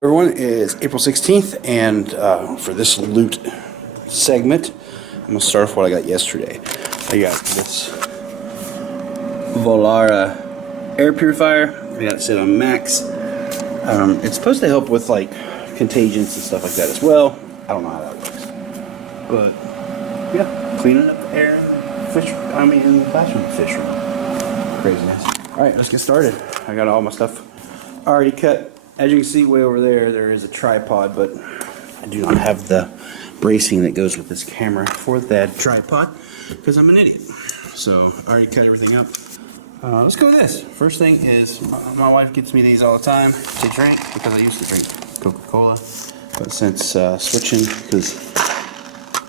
Everyone, is April 16th, and for this loot segment, I'm going to start off what I got yesterday. I got this Volara Air Purifier. I got it set on max. It's supposed to help with like contagions and stuff like that as well. I don't know how that works, but yeah, cleaning up the air in the classroom fish room. Craziness. All right, let's get started. I got all my stuff already cut. As you can see way over there, there is a tripod, but I do not have the bracing that goes with this camera for that tripod because I'm an idiot. So I already cut everything up. Let's go with this. First thing is my wife gets me these all the time to drink because I used to drink Coca-Cola. But since switching, because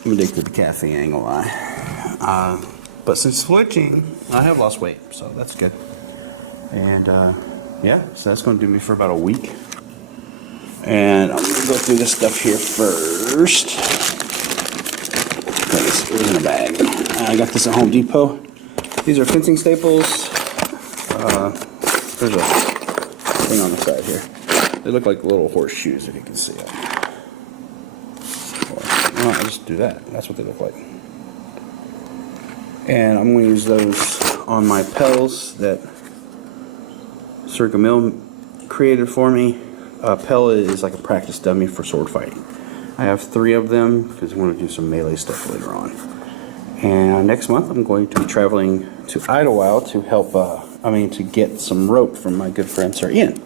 I'm addicted to caffeine, I ain't gonna lie. But since switching, I have lost weight, so that's good. And yeah, so that's going to do me for about a week. And I'm going to go through this stuff here first. It was in a bag. I got this at Home Depot. These are fencing staples. There's a thing on the side here. They look like little horseshoes, if you can see it. Well, I'll just do that. That's what they look like. And I'm going to use those on my pels that Circa Mill created for me. Pella is like a practice dummy for sword fighting. I have 3 of them because I want to do some melee stuff later on. And next month I'm going to be traveling to Idlewild to help, to get some rope from my good friend Sir Ian.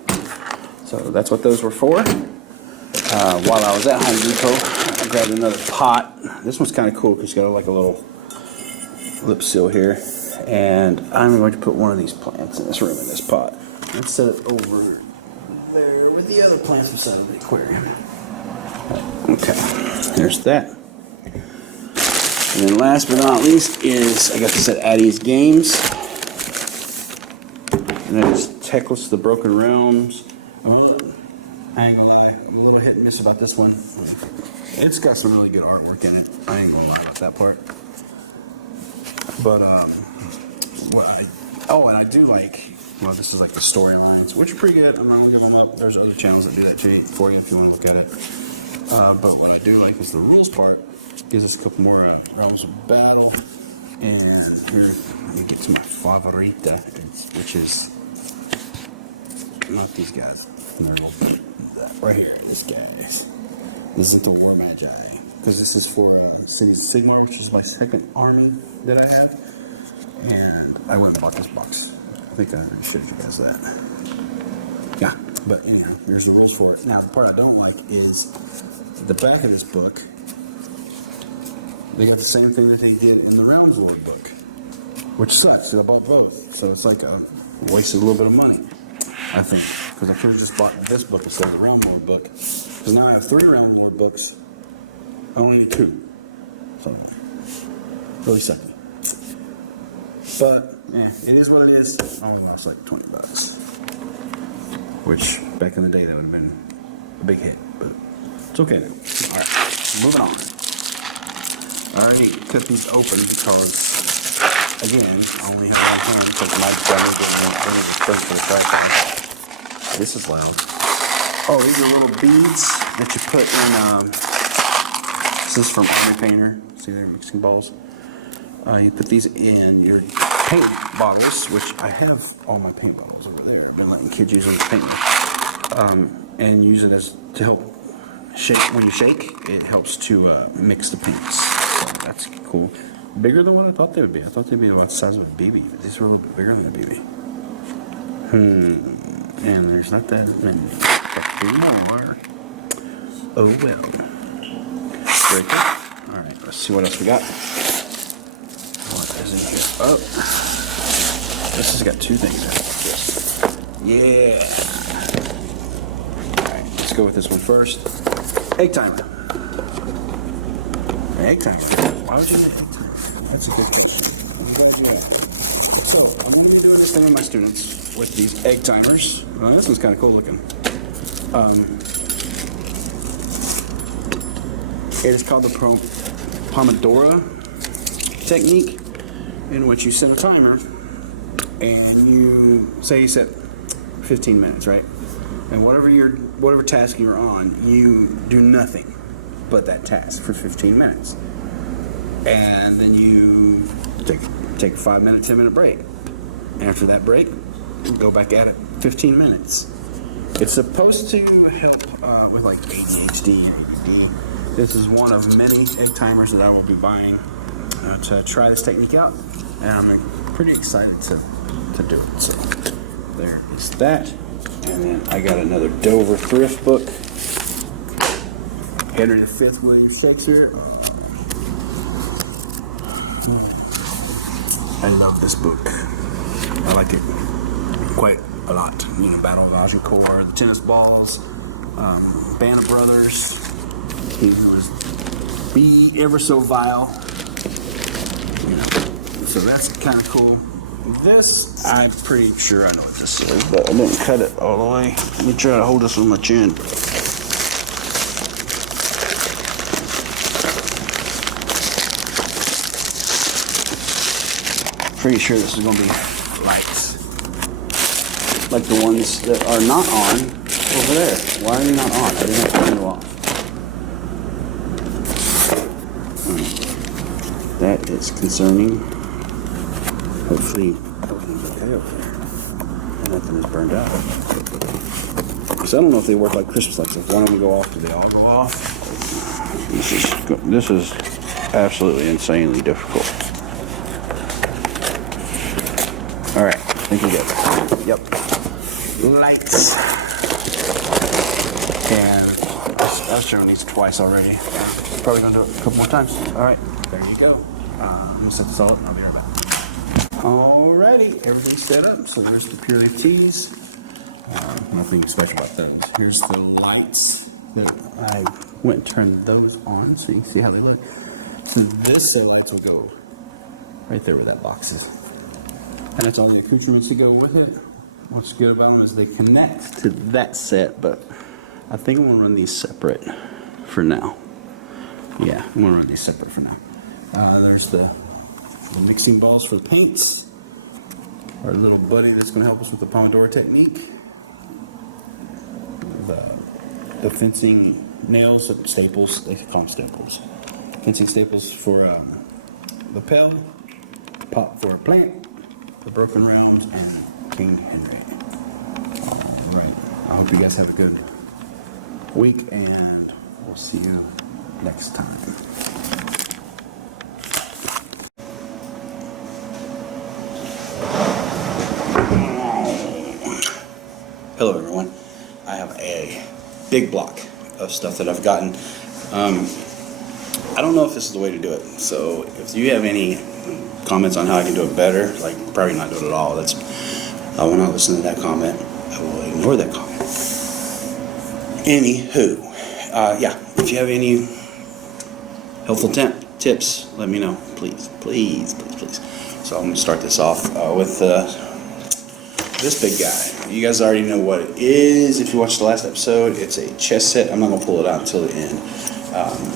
So that's what those were for. While I was at Home Depot, I grabbed another pot. This one's kind of cool because it's got like a little lip seal here. And I'm going to put one of these plants in this room in this pot. Let's set it over there with the other plants inside of the aquarium. Okay, there's that. And then last but not least is I got this at Addie's Games. And that is Techless the Broken Realms. I ain't gonna lie, I'm a little hit and miss about this one. It's got some really good artwork in it. I ain't gonna lie about that part. But and I do like. Well, this is like the storylines, which are pretty good. I'm not going to give them up. There's other channels that do that for you if you want to look at it. But what I do like is the rules part. Gives us a couple more realms of battle. And here, let me get to my favorita, which is not these guys. Right here, this guys. This is the War Magi. Because this is for Cities of Sigmar, which is my second army that I have. And I went and bought this box. I think I already showed you guys that. Yeah, but anyhow, here's the rules for it. Now, the part I don't like is the back of this book. They got the same thing that they did in the Realms Lord book, which sucks. I bought both, so it's like I wasted a little bit of money, I think, because I could have just bought this book instead of the Realm Lord book. Because now I have 3 Realm Lord books. I only need 2, so really sucky. But it is what it is. I only lost like $20, which back in the day that would have been a big hit, but it's okay now. All right, moving on. I already cut these open because, again, I only have one hand because my dummy didn't spring for the tripod. This is loud. Oh, these are little beads that you put in. This is from Army Painter. See, they're mixing balls. You put these in your paint bottles, which I have all my paint bottles over there. I've been letting kids use them to paint with. And use it as to help shake. When you shake, it helps to mix the paints. So that's cool. Bigger than what I thought they would be. I thought they'd be about the size of a BB, but these are a little bit bigger than a BB. And there's not that many. More. Oh well. Very good. All right, let's see what else we got. What is in here? Oh, this has got 2 things in it. Yeah. All right, let's go with this one first. Egg timer. Egg timer. Why would you make egg timer? That's a good question. I'm glad you asked. So I'm going to be doing this thing with my students with these egg timers. Well, this one's kind of cool looking. It is called the Pomodoro technique, in which you set a timer and you say you set 15 minutes, right? And whatever task you're on, you do nothing but that task for 15 minutes. And then you take a 5-minute, 10-minute break. After that break, go back at it 15 minutes. It's supposed to help with like ADHD or ADD. This is one of many egg timers that I will be buying to try this technique out, and I'm pretty excited to do it. So there is that. And then I got another Dover thrift book, Henry V William Shakespeare. I love this book. I like it quite a lot. You know, Battle of Agincourt, the tennis balls, Band of Brothers. He was be ever so vile. You know, so that's kind of cool. This, I'm pretty sure I know what this is, but I didn't cut it all the way. Let me try to hold this on my chin. Pretty sure this is going to be lights. Like the ones that are not on over there. Why are they not on? I didn't have to turn them off. That is concerning. Hopefully everything's okay over there. And nothing is burned out. So I don't know if they work like Christmas lights. If one of them go off, do they all go off? This is absolutely insanely difficult. All right, I think we get it. Yep. Lights. And I've shown these twice already. Probably gonna do it a couple more times. All right, there you go. I'm gonna set this all up and I'll be right back. Alrighty, everything's set up. So there's the Purity Tees. Nothing special about those. Here's the lights that I went and turned those on so you can see how they look. So this set of lights will go right there where that box is. And it's only accoutrements to go with it. What's good about them is they connect to that set, but I think I'm gonna run these separate for now. Yeah, I'm gonna run these separate for now. There's the mixing balls for the paints. Our little buddy that's gonna help us with the Pomodoro technique. The fencing nails, staples, they call them staples. Fencing staples for lapel, pop for a plant, the broken realms, and King Henry. Alright, I hope you guys have a good week, and we'll see you next time. Hello everyone. I have a big block of stuff that I've gotten. I don't know if this is the way to do it, so if you have any comments on how I can do it better, like probably not do it at all, I will not listen to that comment. I will ignore that comment. Anywho, yeah, if you have any helpful tips, let me know, please. So I'm going to start this off with this big guy. You guys already know what it is. If you watched the last episode, it's a chess set. I'm not going to pull it out until the end.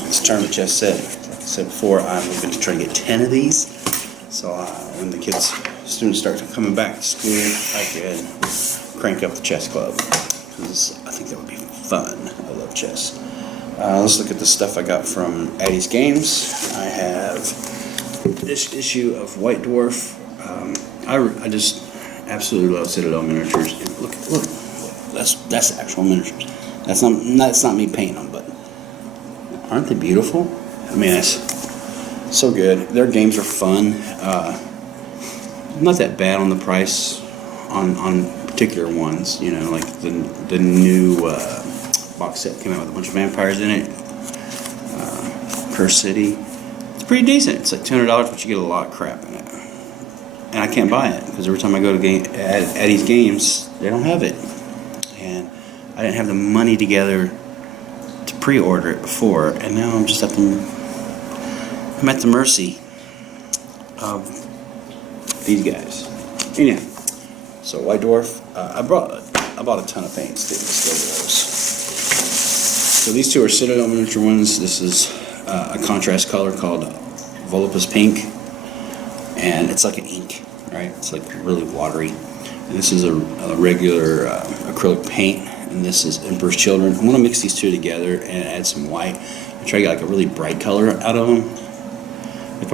It's a tournament chess set. Like I said before, I'm going to try to get 10 of these. So when the students start coming back to school, I can crank up the chess club. Because I think that would be fun. I love chess. Let's look at the stuff I got from Addie's Games. I have this issue of White Dwarf. I just absolutely love Citadel miniatures. And look, that's actual miniatures. That's not me painting them, but aren't they beautiful? I mean, it's so good. Their games are fun. Not that bad on the price on particular ones. You know, like the new box set came out with a bunch of vampires in it. Curse City. It's pretty decent. It's like $200, but you get a lot of crap in it. And I can't buy it because every time I go to Addie's Games, they don't have it. And I didn't have the money together to pre-order it before, and now I'm just at the mercy of these guys. Anyhow, so White Dwarf. I bought a ton of paints. Let's go over those. So these two are Citadel miniature ones. This is a contrast color called Volupus Pink, and it's like an ink, right? It's like really watery. And this is a regular acrylic paint, and this is Emperor's Children. I'm gonna mix these two together and add some white. And try to get like a really bright color out of them, like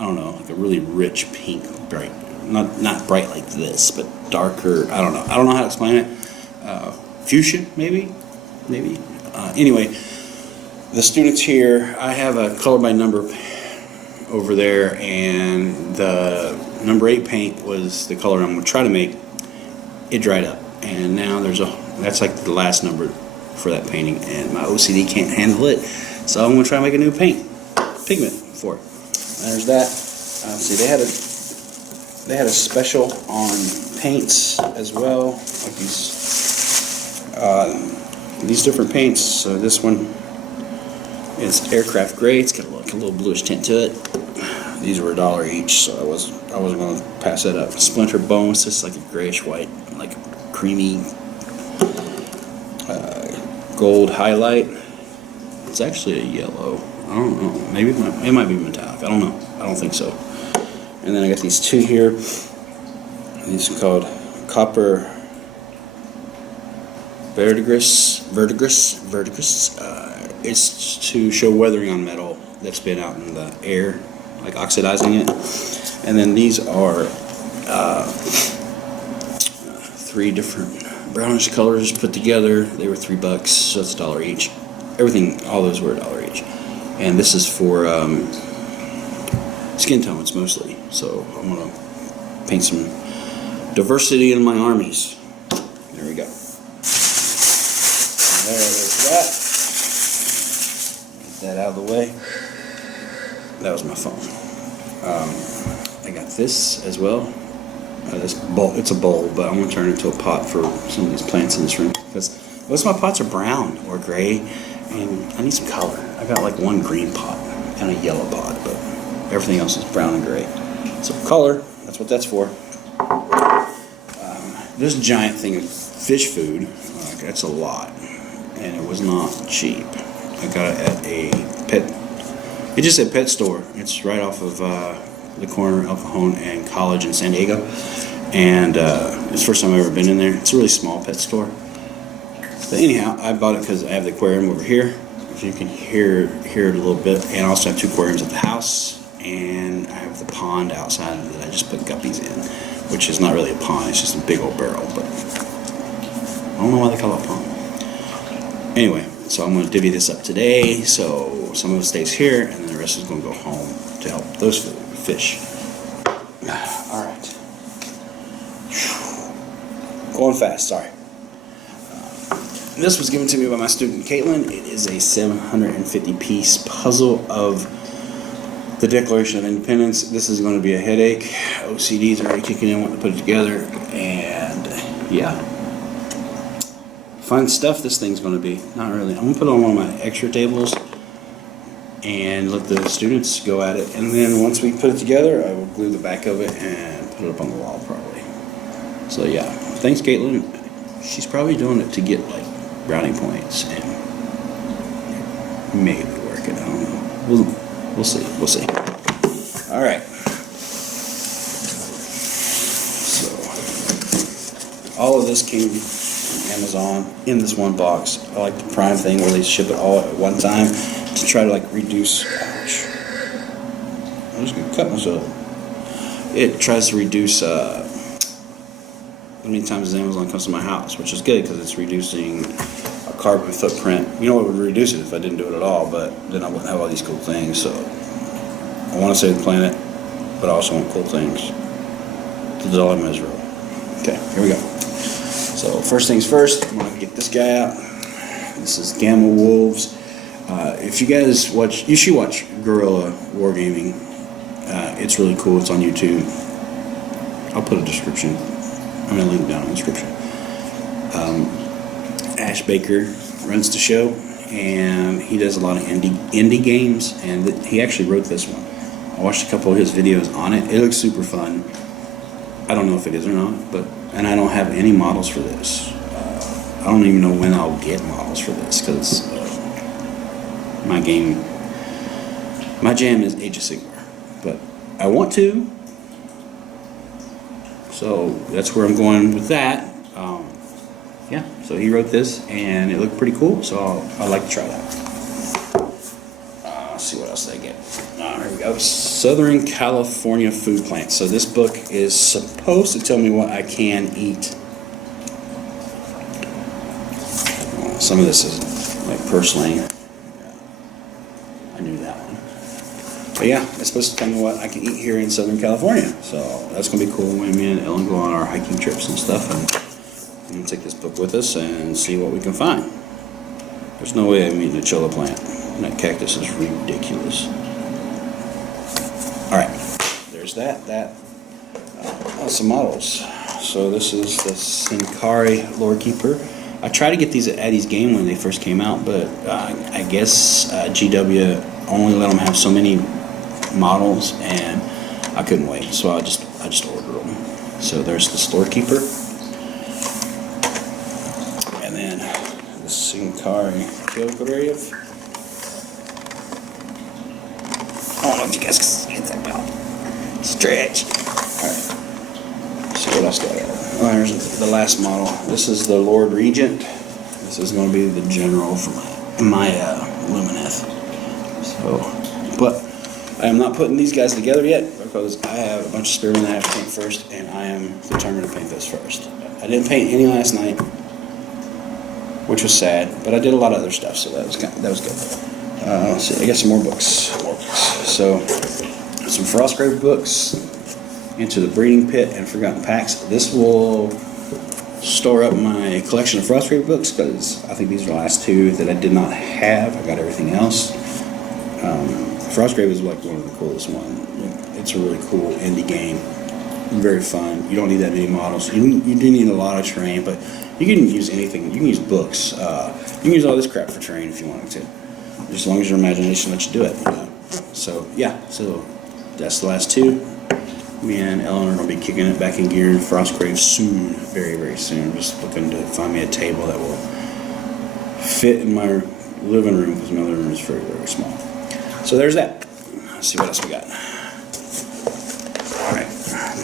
I don't know, like a really rich pink, bright. Not bright like this, but darker. I don't know how to explain it. Fuchsia, maybe. Anyway, the students here, I have a color by number over there, and the number 8 paint was the color I'm gonna try to make. It dried up, and now that's like the last number for that painting, and my OCD can't handle it, so I'm gonna try to make a new pigment for it. There's that. See, they had a special on paints as well, like these different paints. So this one is aircraft gray. It's got a little bluish tint to it. These were $1 each, so I wasn't going to pass that up. Splinter Bone, it's just like a grayish white, like creamy gold highlight. It's actually a yellow. I don't know. Maybe it might be metallic. I don't know. I don't think so. And then I got these two here. These are called Copper Verdigris. It's to show weathering on metal that's been out in the air, like oxidizing it. And then these are 3 different brownish colors put together. They were $3, so it's $1 each. All those were $1 each. And this is for skin tones mostly. So I'm gonna paint some diversity in my armies. There we go. There is that. Get that out of the way. That was my phone. I got this as well. This bowl, it's a bowl, but I'm gonna turn it into a pot for some of these plants in this room because most of my pots are brown or gray, and I need some color. I got like one green pot and a yellow pot, but everything else is brown and gray. So color, that's what that's for. This giant thing of fish food, that's a lot, and it was not cheap. I got it at a it just said pet store. It's right off of the corner of El Cajon and College in San Diego, and it's the first time I've ever been in there. It's a really small pet store. But anyhow, I bought it because I have the aquarium over here. If you can hear it a little bit, and I also have 2 aquariums at the house, and I have the pond outside that I just put guppies in, which is not really a pond, it's just a big old barrel, but I don't know why they call it a pond. Anyway, so I'm going to divvy this up today, so some of it stays here, and then the rest is going to go home to help those fish. Alright. Going fast, sorry. This was given to me by my student Caitlin. It is a 750-piece puzzle of the Declaration of Independence. This is going to be a headache. OCD's already kicking in, wanting to put it together, and yeah, fun stuff this thing's going to be. Not really. I'm going to put it on one of my extra tables and let the students go at it, and then once we put it together, I will glue the back of it and put it up on the wall probably. So yeah, thanks Caitlin. She's probably doing it to get like brownie points and maybe work it. I don't know. We'll see. All right. So all of this came from Amazon in this one box. I like the Prime thing where they ship it all at one time to try to like reduce. Ouch. I'm just gonna cut myself. It tries to reduce how many times Amazon comes to my house, which is good because it's reducing a carbon footprint. You know, it would reduce it if I didn't do it at all, but then I wouldn't have all these cool things. So I want to save the planet, but I also want cool things. To the dollar miserable. Okay, here we go. So first things first, I'm gonna get this guy out. This is Gamma Wolves. If you guys watch, you should watch Guerrilla Wargaming. It's really cool. It's on YouTube. I'll put a description. I'm going to link down in the description. Ash Baker runs the show, and he does a lot of indie games, and he actually wrote this one. I watched a couple of his videos on it. It looks super fun. I don't know if it is or not, and I don't have any models for this. I don't even know when I'll get models for this, because my jam is Age of Sigmar, but I want to. So that's where I'm going with that. yeah, so he wrote this, and it looked pretty cool, so I'd like to try that. Let's see what else they get. Here we go. Southern California food plants. So this book is supposed to tell me what I can eat. Some of this is like personally, I knew that one. But yeah, it's supposed to tell me what I can eat here in Southern California. So that's gonna be cool when me and Ellen go on our hiking trips and stuff, and I'm gonna take this book with us and see what we can find. There's no way I'm eating a cholla plant. And that cactus is ridiculous. Alright, there's that. Some models. So this is the Sincari Lore Keeper. I tried to get these at Addie's Game when they first came out, but I guess GW only let them have so many models, and I couldn't wait, so I just ordered them. So there's the Lore Keeper. And then the Sincari Kilgrave. I don't know if you guys can see that belt. Stretch. Alright. See what else do I got? Oh, here's the last model. This is the Lord Regent. This is going to be the general for my Lumineth. So, but I am not putting these guys together yet because I have a bunch of spearmen that I have to paint first, and I am determined to paint those first. I didn't paint any last night, which was sad, but I did a lot of other stuff, so that was good. Let's see, I got some more books. So, some Frostgrave books, Into the Breeding Pit and Forgotten Packs. This will store up my collection of Frostgrave books because I think these are the last two that I did not have. I got everything else. Frostgrave is like one of the coolest ones. It's a really cool indie game. Very fun. You don't need that many models. You do need a lot of terrain, but you can use anything. You can use books. You can use all this crap for terrain if you wanted to. Just as long as your imagination lets you do it. So yeah, so that's the last two. Me and Ellen are going to be kicking it back in gear in Frostgrave soon, very, very soon. Just looking to find me a table that will fit in my living room because my living room is very, very small. So there's that. Let's see what else we got. All right,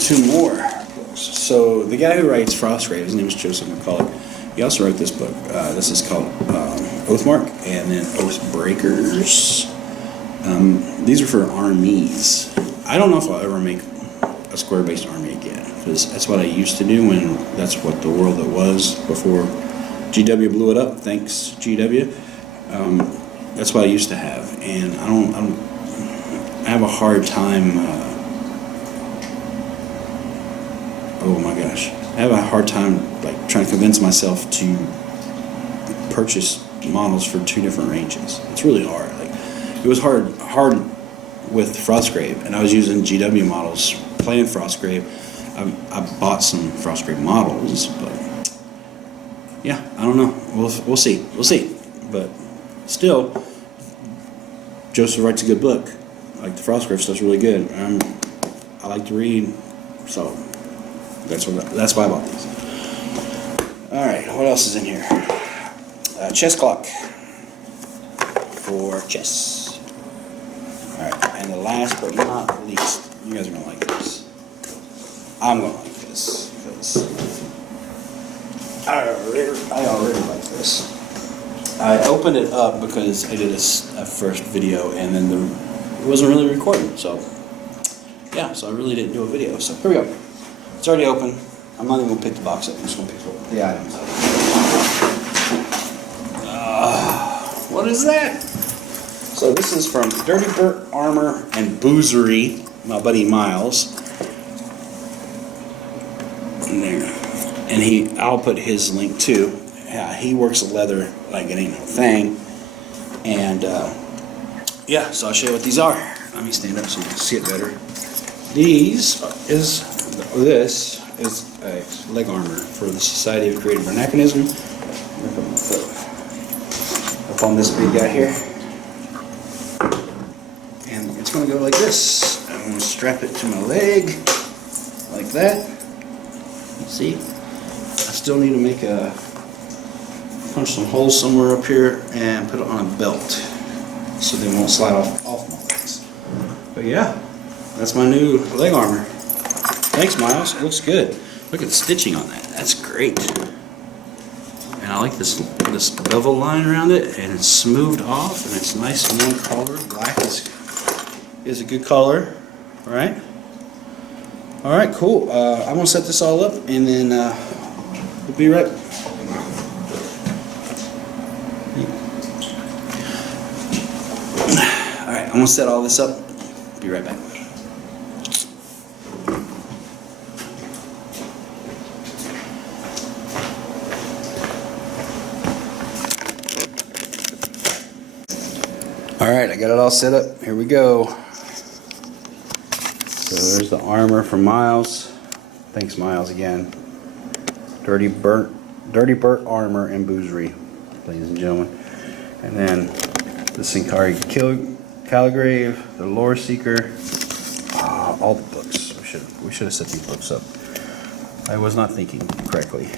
two more books. So the guy who writes Frostgrave, his name is Joseph McCulloch. He also wrote this book. This is called Oathmark, and then Oathbreakers. These are for armies. I don't know if I'll ever make a square-based army again, because that's what I used to do, and that's what the world it was before GW blew it up. Thanks, GW. That's what I used to have, and I have a hard time. Oh my gosh, I have a hard time like trying to convince myself to purchase models for two different ranges. It's really hard. Like it was hard with Frostgrave, and I was using GW models playing Frostgrave. I bought some Frostgrave models, but yeah, I don't know. We'll see. But still, Joseph writes a good book. Like the Frostgrave stuff's really good. I like to read, so that's why I bought these. All right, what else is in here? Chess clock for chess. All right, and the last but not least, you guys are gonna like this. I'm gonna like this because I already like this. I opened it up because I did a first video and then it wasn't really recording, so yeah, so I really didn't do a video. So here we go. It's already open. I'm not even gonna pick the box up. I'm just gonna pick the items up. What is that? So this is from Dirty Dirt Armor and Boozery, my buddy Miles. And there. And I'll put his link too. Yeah, he works the leather like it ain't no thing. And yeah, so I'll show you what these are. Let me stand up so you can see it better. This is a leg armor for the Society of Creative Anachronism. Up on this big guy here. And it's going to go like this. I'm going to strap it to my leg like that. See? I still need to punch some holes somewhere up here and put it on a belt so they won't slide off my legs. But yeah, that's my new leg armor. Thanks, Miles. It looks good. Look at the stitching on that. That's great. like this bevel line around it, and it's smoothed off, and it's nice and one color. Black is a good color, right? All right, cool. I'm gonna set this all up, and then we'll be right. All right, I'm gonna set all this up. Be right back. All right, I got it all set up. Here we go. So there's the armor from Miles. Thanks, Miles, again. Dirty burnt armor and boozery, ladies and gentlemen. And then the Sincari Caligrave, the Lore Seeker, all the books. We should have set these books up. I was not thinking correctly.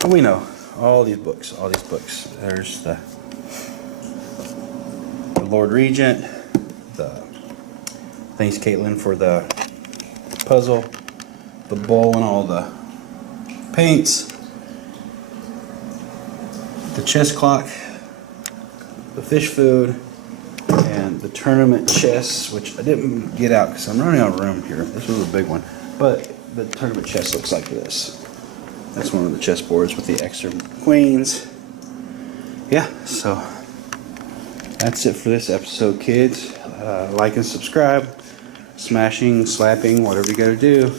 But we know all these books. There's the Lord Regent. Thanks, Caitlin, for the puzzle, the bowl, and all the paints, the chess clock, the fish food, and the tournament chess, which I didn't get out because I'm running out of room here. This was a big one, but the tournament chess looks like this. That's one of the chess boards with the extra queens. Yeah, so that's it for this episode, kids. Like and subscribe, smashing, slapping, whatever you gotta do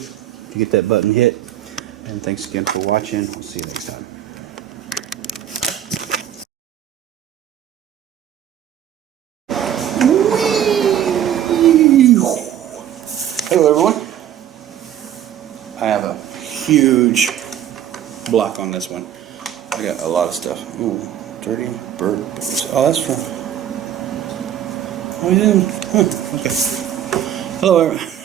to get that button hit. And thanks again for watching. We'll see you next time. Hello, everyone. I have a huge block on this one. I got a lot of stuff. Ooh, dirty bird. Oh, that's from. Oh, yeah. Huh. Okay. Hello, everyone.